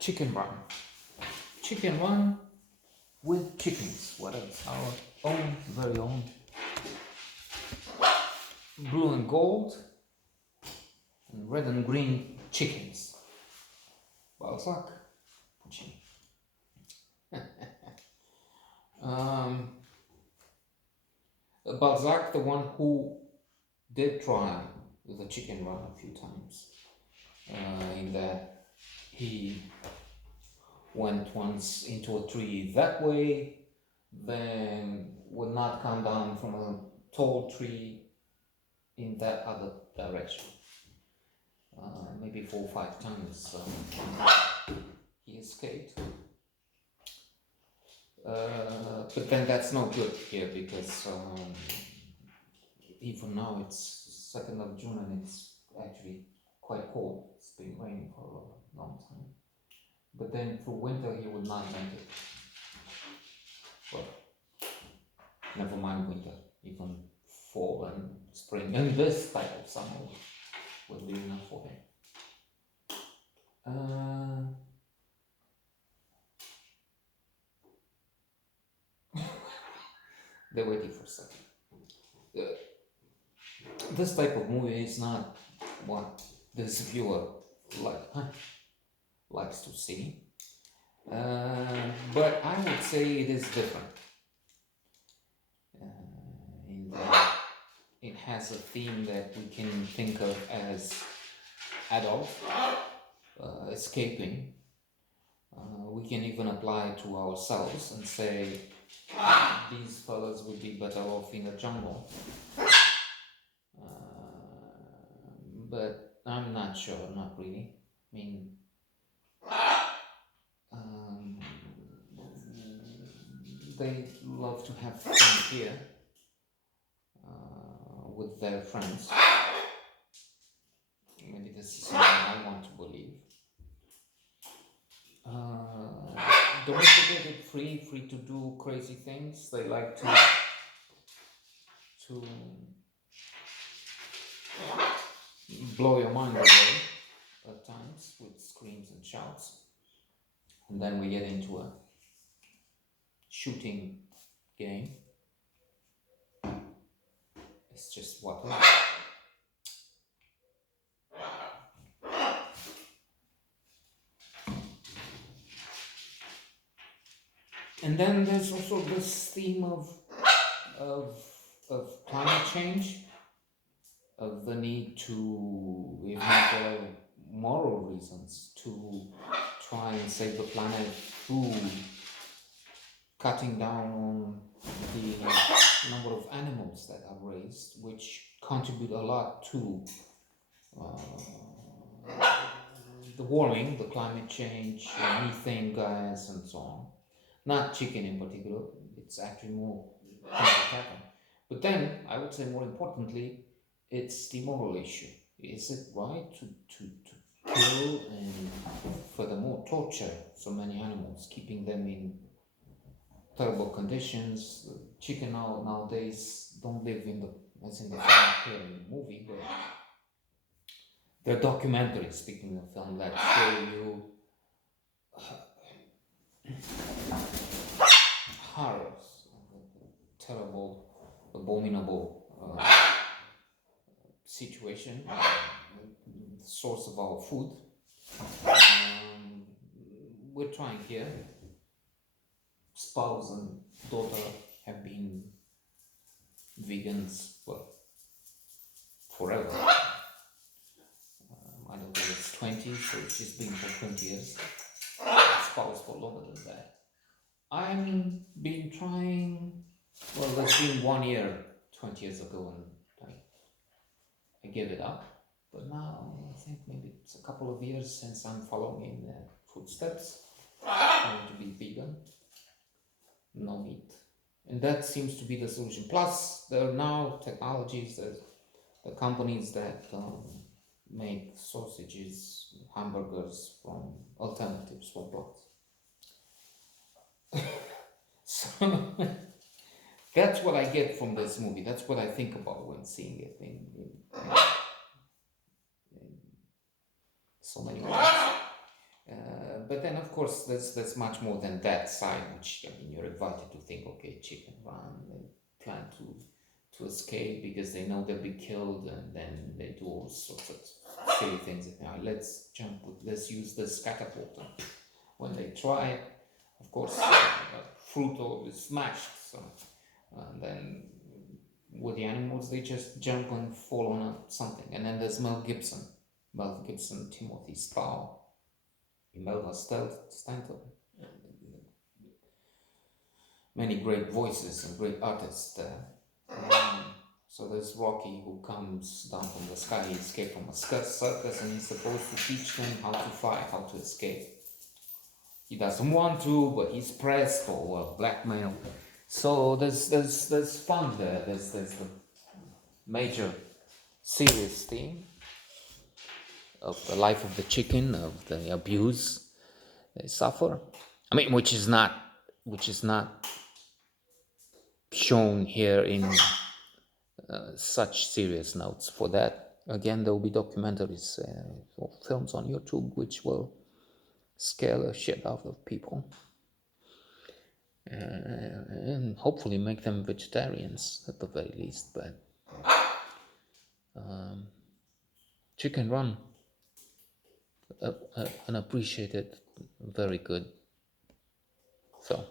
Chicken run. Chicken run with chickens. What else? Our own, very own blue and gold and red and green chickens. Balzac. Puccini. Balzac, the one who did try with the chicken run a few times, in that he went once into a tree that way, then would not come down from a tall tree in that other direction. Maybe 4 or 5 times he escaped. But then that's no good here because even now it's 2nd of June and it's actually quite cold. It's been raining for a long time. But then through winter he would not make it. Well, never mind winter, even fall and spring and this type of summer would be enough for him. They're waiting for a second. This type of movie is not what this viewer likes to see. But I would say it is different. In that it has a theme that we can think of as adult, escaping. We can even apply to ourselves and say, these fellas would be better off in the jungle. But I'm not sure, not really. I mean, they love to have fun here with their friends. Maybe this is something I want to believe. Domesticated, free to do crazy things. They like to blow your mind away at times with screams and shouts. And then we get into a shooting game. It's just what and then there's also this theme of climate change, of the need to, if not for moral reasons, to try and save the planet through cutting down on the number of animals that are raised, which contribute a lot to the warming, the climate change, methane gas, and so on. Not chicken in particular, it's actually more complicated. But then, I would say more importantly, it's the moral issue. Is it right to kill and furthermore torture so many animals, keeping them in terrible conditions? Chicken nowadays don't live in as in the film here in the movie, but there are documentaries, speaking of film, that show you horrors, terrible, abominable situation, the source of our food. We're trying here. Spouse and daughter have been vegans, well, forever. My daughter is 20, so she's been for 20 years. Spouse for longer than that. I'm been trying, well, that's been 1 year, 20 years ago, and I gave it up. But now I think maybe it's a couple of years since I'm following in their footsteps, trying to be vegan, no meat. And that seems to be the solution. Plus, there are now technologies, there's the companies that make sausages, hamburgers from alternatives for plants. So that's what I get from this movie. That's what I think about when seeing it in so many ways. but then of course there's much more than that side, which I mean you're invited to think, okay, chicken run, they plan to escape because they know they'll be killed, and then they do all sorts of silly things. Let's use this catapult. And when they try, of course, Fruto is smashed. So, and then with the animals, they just jump and fall on something. And then there's Mel Gibson, Timothy Spall, Imelda Stanton, many great voices and great artists there. So there's Rocky, who comes down from the sky. He escaped from a circus, and he's supposed to teach them how to fight, how to escape. He doesn't want to, but he's pressed or blackmailed. So there's fun there. There's the major serious theme of the life of the chicken, of the abuse they suffer. I mean, which is not shown here in such serious notes. For that, again, there will be documentaries or films on YouTube which will scare the shit out of people and hopefully make them vegetarians at the very least. But Chicken Run, an appreciated, very good film.